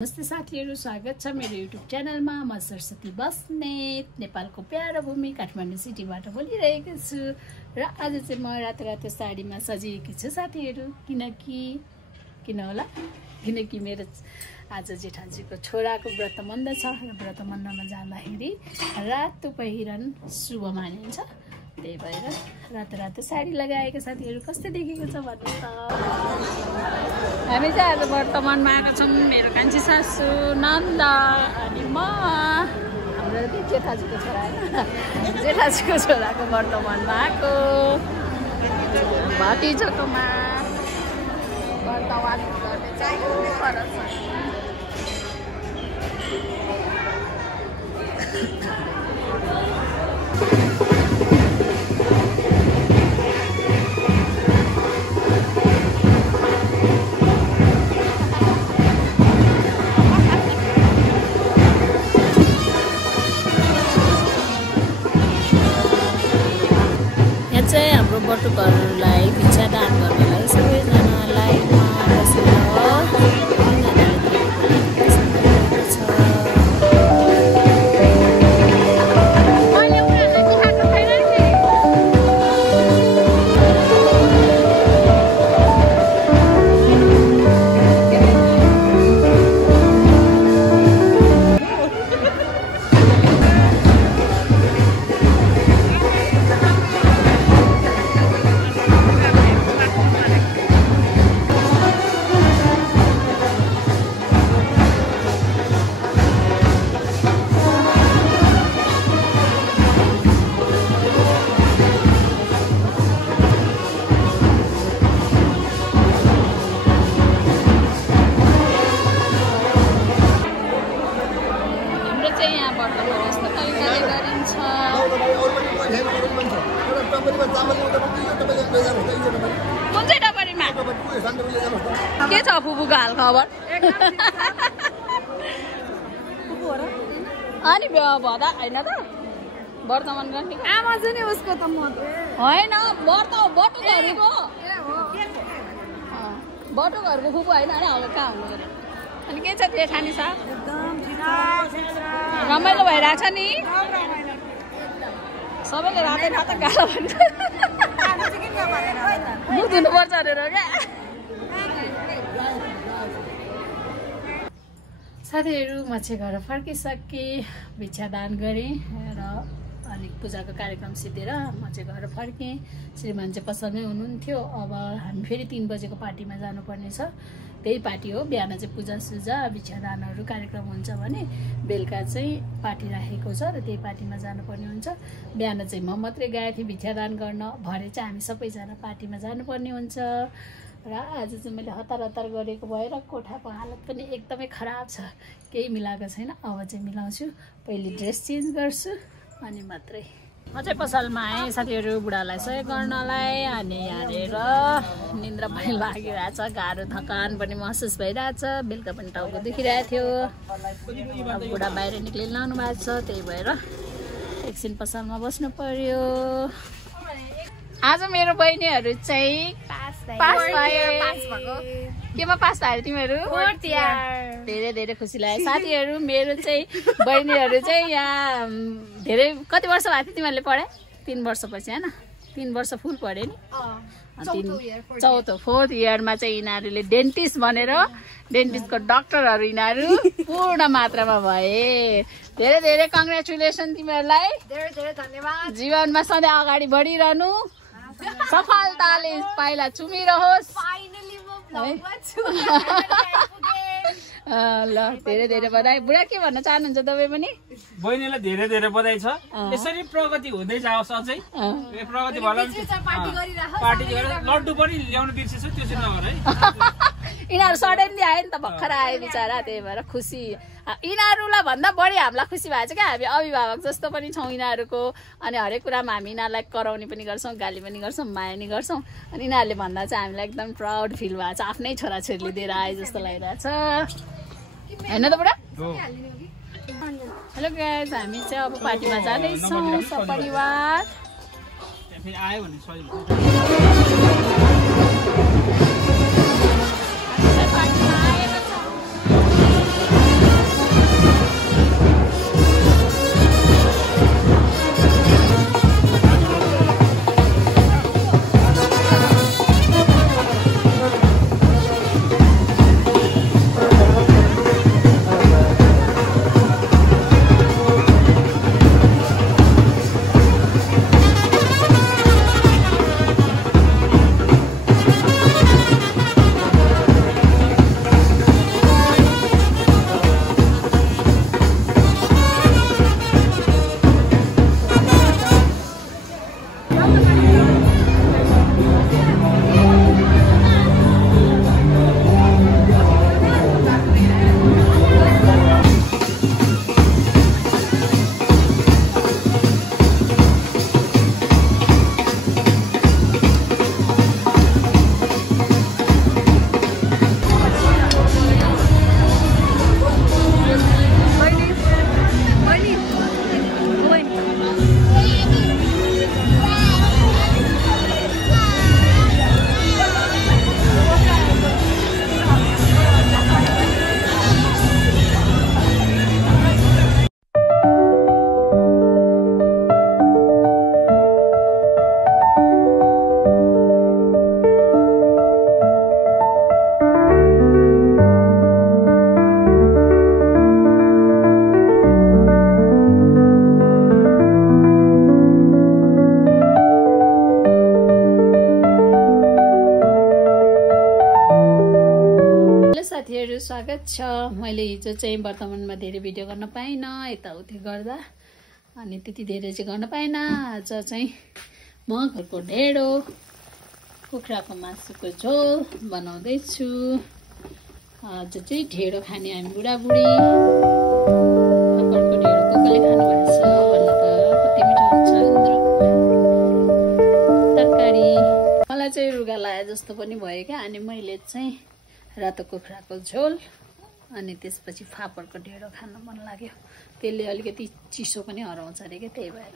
नमस्ते साथीहरु, स्वागत छ मेरो युट्युब च्यानलमा। म सरस्वती बस्नेत नेपालको प्यारो भूमि काठमाडौँ सिटीबाट बोलिरहेको छु र आज चाहिँ म रातो साडीमा सजिएकी छु साथीहरु। किन होला किनकि मेरो आज जेठाजीको छोराको व्रतबन्ध छ र व्रतबन्धमा जाँदाखेरि रातो पहिरन शुभ मानिन्छ। त्यही भएर रातो साडी लगाएका साथीहरु कस्तो देखेको छ भन्नु त। हामी चाहिँ आज वर्तमानमा आएका छौँ। मेरो कान्छी सासू नन्द अनि म, हाम्रो जेठाजीको छोरा होइन, जेठाजीको छोराको वर्तमानमा आएको भतिजोकोमा वर्तमान गर्ने चाहिँ हाम्रो बटुकहरूलाई भिक्षा दान गर्नलाई सबैजनालाई के छ फुपूको हाल खबर? अनि भदा होइन त वर्तमान गर्ने आमा चाहिँ नि उसको त म होइन बटुकहरूको फुपू होइन अरे अब कहाँ हुनु। अनि के छ जेठानी सा? रमाइलो भइरहेको छ नि सबैले रातै गाह्रो भन्छ बुझ्नुपर्छ अरे क्या। साथीहरु म चाहिँ घर फर्किसकेँ, भिक्षा दान गरेँ र अलिक पूजाको कार्यक्रम सिद्धेर म चाहिँ घर फर्केँ। श्रीमान चाहिँ पसलमै हुनुहुन्थ्यो। अब हामी फेरि 3 बजेको पार्टीमा जानुपर्ने छ। त्यही पार्टी हो। बिहान चाहिँ पूजासुजा भिक्षा दानहरू कार्यक्रम हुन्छ भने बेलुका चाहिँ पार्टी राखेको छ र त्यही पार्टीमा जानुपर्ने हुन्छ। बिहान चाहिँ म मात्रै गएको थिएँ भिक्षा दान गर्न, भरे चाहिँ हामी सबैजना पार्टीमा जानुपर्ने हुन्छ। र आज चाहिँ मैले हतार गरेको भएर कोठाको हालत पनि एकदमै खराब छ, केही मिलाएको छैन। अब चाहिँ मिलाउँछु, पहिले ड्रेस चेन्ज गर्छु अनि मात्रै। म चाहिँ पसलमा आएँ साथीहरू बुढालाई सहयोग गर्नलाई। अनि यहाँनिर निन्द्रा पनि लागिरहेछ, गाह्रो थकान पनि महसुस भइरहेछ, बेलुका पनि टाउको दुखिरहेको थियो। अब बुढा बाहिर निक्लिन लानु भएको छ, त्यही भएर एकछिन पसलमा बस्नु पर्यो। आज मेरो बहिनीहरू चाहिँ पास भयो। केमा पास भयो तिमीहरू? धेरै खुसी लाग्यो साथीहरू। मेरो चाहिँ बहिनीहरू चाहिँ यहाँ धेरै कति वर्ष भएको थियो तिमीहरूले पढाए? 3 वर्षपछि होइन, 3 वर्ष फुल पढे नि। 4th इयरमा चाहिँ यिनीहरूले डेन्टिस्ट बनेर डेन्टिस्टको डक्टरहरू यिनीहरू पूर्ण मात्रामा भए। धेरै कङ्ग्रेचुलेसन तिमीहरूलाई। धेरै धन्यवाद। जीवनमा सधैँ अगाडि बढिरहनु, सफलताले पाइला चुमिरहोस्। ल धेरै बधाई। बुढा के भन्न चाहनुहुन्छ तपाईँ पनि? बहिनीलाई धेरै बधाई छ। यसरी प्रगति हुँदै जाओस् अझै। प्रगति भला पार्टी गरेर लड्डु पनि ल्याउनु बिर्सेछु, त्यो चाहिँ नगर है। यिनीहरू सडनली आयो नि त, भर्खर आयो बिचरा, त्यही भएर खुसी। यिनीहरूलाई भन्दा बढी हामीलाई खुसी भएको छ क्या। हामी अभिभावक जस्तो पनि छौँ यिनीहरूको। अनि हरेक कुरामा हामी यिनीहरूलाई कराउने पनि गर्छौँ, गाली पनि गर्छौँ, माया पनि गर्छौँ। अनि यिनीहरूले भन्दा चाहिँ हामीलाई एकदम प्राउड फिल भएको छ, आफ्नै छोराछोरीले दिएर आए जस्तो लागिरहेछ होइन त बुढा? हेलो गाइज, हामी चाहिँ अब पार्टीमा जाँदैछौँ सपरिवार। आयो भने सजिलो। स्वागत छ। मैले हिजो चाहिँ वर्तमानमा धेरै भिडियो गर्न पाइनँ यताउति गर्दा, अनि त्यति धेरै चाहिँ गर्न पाइनँ। आज चाहिँ मकरको ढेँडो कुखुराको मासुको झोल बनाउँदैछु। आज चाहिँ ढेँडो खाने हामी बुढाबुढी। फापरको ढेँडो कसले खानुभएको छ भन्नु त, कति मिठो हुन्छ तरकारी। मलाई चाहिँ रुगा लाए जस्तो पनि भयो क्या, अनि मैले चाहिँ रातो कुखुराको झोल अनि त्यसपछि फापरको ढेँडो खान मन लाग्यो। त्यसले अलिकति चिसो पनि हराउँछ अरे क्या, त्यही भएर।